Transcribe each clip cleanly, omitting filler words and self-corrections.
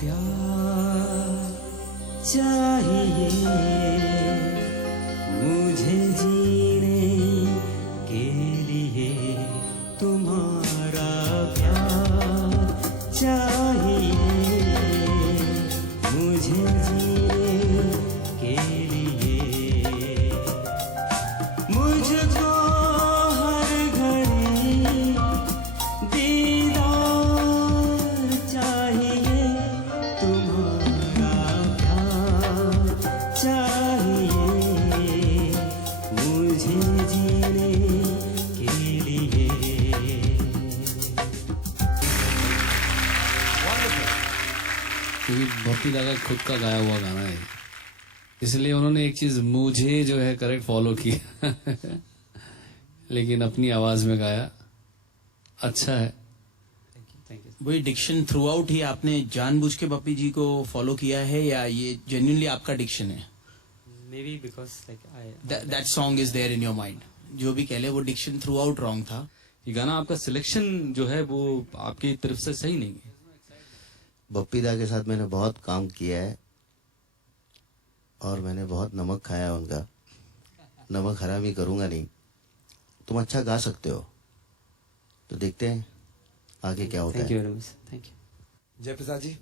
प्यार चाहिए मुझे जीने के लिए, तुम्हारा प्यार चाहिए मुझे जीने के लिए। मुझको हर घड़ी दीदार चाहिए, तुम्हारा प्यार चाहिए मुझे जीने के लिए। क्योंकि भक्ति दा का खुद का गाया हुआ गाना है, इसलिए उन्होंने एक चीज मुझे जो है करेक्ट फॉलो किया लेकिन अपनी आवाज में गाया, अच्छा है। वही डिक्शन थ्रू आउट ही आपने जानबूझ के पप्पी जी को फॉलो किया है या ये जेन्युइनली आपका डिक्शन है? Maybe because like that song is there in your mind, जो भी कह ले वो डिक्शन थ्रू आउट रॉन्ग था। ये गाना आपका सिलेक्शन जो है वो आपकी तरफ से सही नहीं है। बप्पी दा के साथ मैंने बहुत काम किया है और मैंने बहुत नमक खाया उनका, नमक हरामी करूंगा नहीं। तुम अच्छा गा सकते हो, तो देखते हैं आगे क्या होता Thank you है। very much. Thank you. Jayaprasad जी,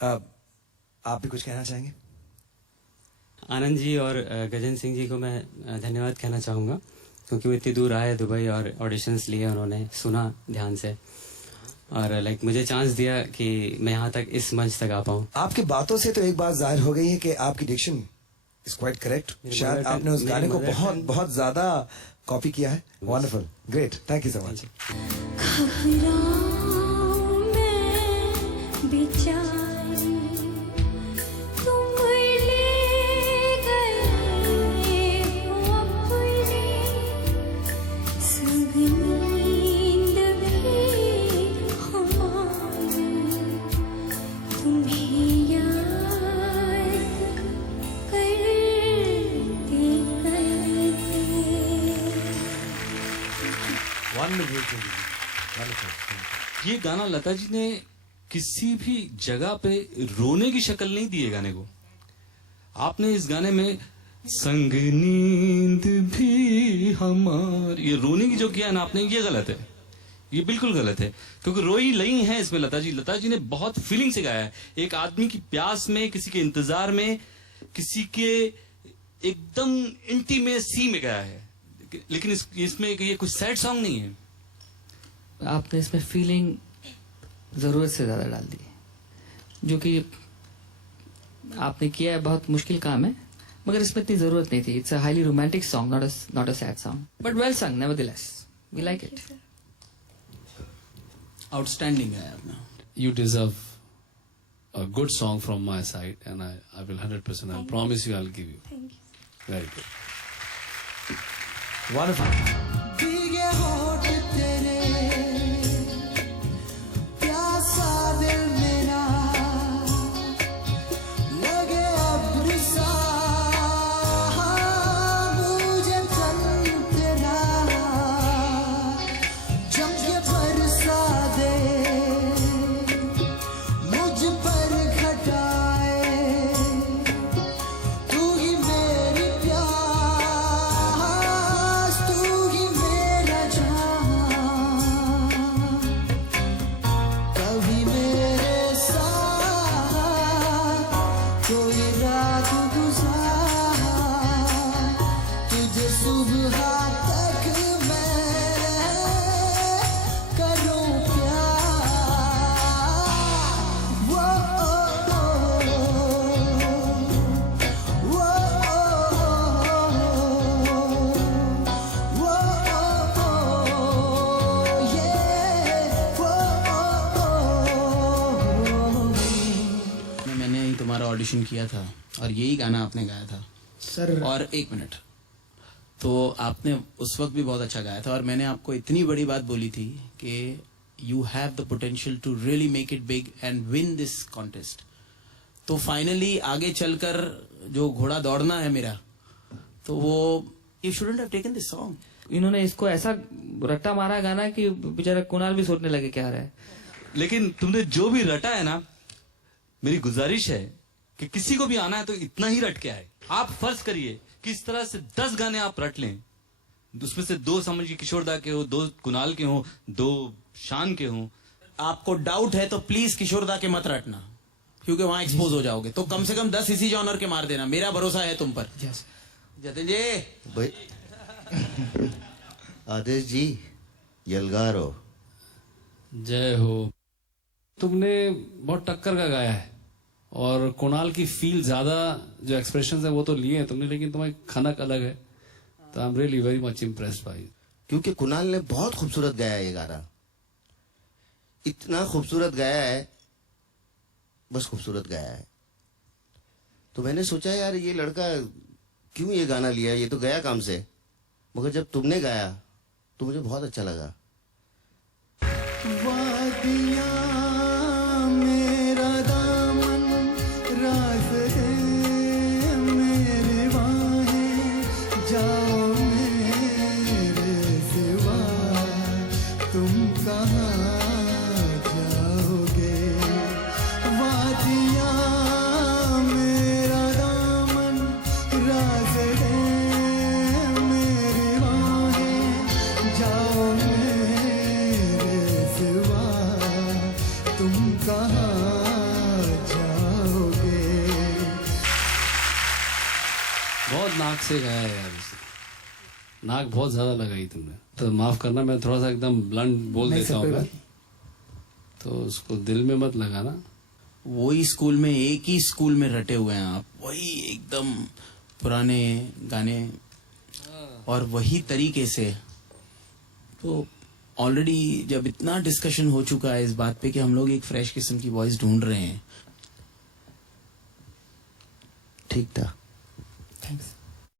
आप भी कुछ कहना चाहेंगे? आनंद जी और गजेंद्र सिंह जी को मैं धन्यवाद कहना चाहूँगा, क्योंकि वो इतनी दूर आए दुबई और ऑडिशंस लिए, उन्होंने सुना ध्यान से और लाइक मुझे चांस दिया कि मैं यहाँ तक इस मंच तक आ पाऊँ। आपकी बातों से तो एक बात जाहिर हो गई है कि आपकी डिक्शन इज क्वाइट करेक्ट। शायद mother आपने उस tongue- गाने को मेरी mother बहुत बहुत ज्यादा कॉपी किया है। Wonderful, great, thank you so much. घबराऊं मैं बेचारी, तुम ले गए हो अपनी, सब नींद भी हमारी तुम्हें याद करते करते। ये गाना लता जी ने किसी भी जगह पे रोने की शक्ल नहीं दी है गाने को। आपने इस गाने में संग नींद भी हमारी, ये रोने की जो किया है ना आपने, ये गलत है, ये बिल्कुल गलत है। क्योंकि रोई लई है इसमें लता जी ने बहुत फीलिंग से गाया है। एक आदमी की प्यास में, किसी के इंतजार में, किसी के एकदम इंटीमेसी में गाया है। लेकिन इसमें ये कुछ सैड सॉन्ग नहीं है। आपने इसमें फीलिंग ज़रूरत से ज़्यादा डाल दी, जो कि आपने किया है। बहुत मुश्किल काम है, मगर इसमें इतनी ज़रूरत नहीं थी। It's a highly romantic song, not a sad song, but well sung nevertheless, we like it. Outstanding है आपने। You deserve a good song from my side, and I will 100%. I promise you, I'll give you. Thank you. Very good. Wonderful. भीगे होठ तेरे, प्यासा दिल मेरा, लगे अब्र सा मुझे तन तेरा, जम के बरसा दे मुझ पर घटाए, तू ही मेरी प्यास, तू ही मेरा जान, कभी मेरे साथ कोई रात गुजार, तुझे सुबह तक मैं करूं प्यार। वो मैंने ही तुम्हारा ऑडिशन किया था और यही गाना आपने गाया था सर, और एक मिनट, तो आपने उस वक्त भी बहुत अच्छा गाया था और मैंने आपको इतनी बड़ी बात बोली थी कि you have the potential to really make it big and win this contest. तो फाइनली आगे चलकर जो घोड़ा दौड़ना है मेरा, तो वो you shouldn't have taken this song. इन्होंने इसको ऐसा रट्टा मारा गाना कि बेचारा कुणाल भी सोचने लगे क्या रहा है। लेकिन तुमने जो भी रटा है ना, मेरी गुजारिश है कि किसी को भी आना है तो इतना ही रट के आए। आप फर्ज करिए कि इस तरह से 10 गाने आप रट लें, उसमें से 2 समझिए किशोर दा के हो, 2 कुणाल के हो, 2 शान के हो। आपको डाउट है तो प्लीज किशोर दा के मत रटना, क्योंकि वहां एक्सपोज हो जाओगे। तो कम से कम 10 इसी जॉनर के मार देना, मेरा भरोसा है तुम पर। जतिन जी, भाई आदेश जी, यलगार हो। जय हो। तुमने बहुत टक्कर का गाया है और कुणाल की फील ज्यादा, जो एक्सप्रेशन है वो तो लिए हैं तुमने, लेकिन तुम्हारी खनक अलग है। तो I am really very much impressed भाई। क्योंकि कुणाल ने बहुत खूबसूरत गाया है ये गाना, इतना खूबसूरत गाया है, बस खूबसूरत गाया है। तो मैंने सोचा यार ये लड़का क्यों ये गाना लिया, ये तो गया काम से। मगर जब तुमने गाया तो मुझे बहुत अच्छा लगा। वादियाँ मेरा दामन राज है मेरे वाहें जाओ मेरे सिवा तुम कहाँ जाओगे। वादियाँ मेरा दामन राज है मेरे वाहें जाओ तुम कहाँ जाओगे। बहुत नाक से गाया है यार इसे। नाक बहुत ज्यादा लगाई तुमने, तो माफ करना मैं थोड़ा सा एकदम ब्लंट बोल देता हूँ, तो उसको दिल में मत लगाना। वही स्कूल में, एक ही स्कूल में रटे हुए हैं आप, वही एकदम पुराने गाने और वही तरीके से। तो ऑलरेडी जब इतना डिस्कशन हो चुका है इस बात पे कि हम लोग एक फ्रेश किस्म की वॉइस ढूंढ रहे हैं। ठीक था। थैंक्स।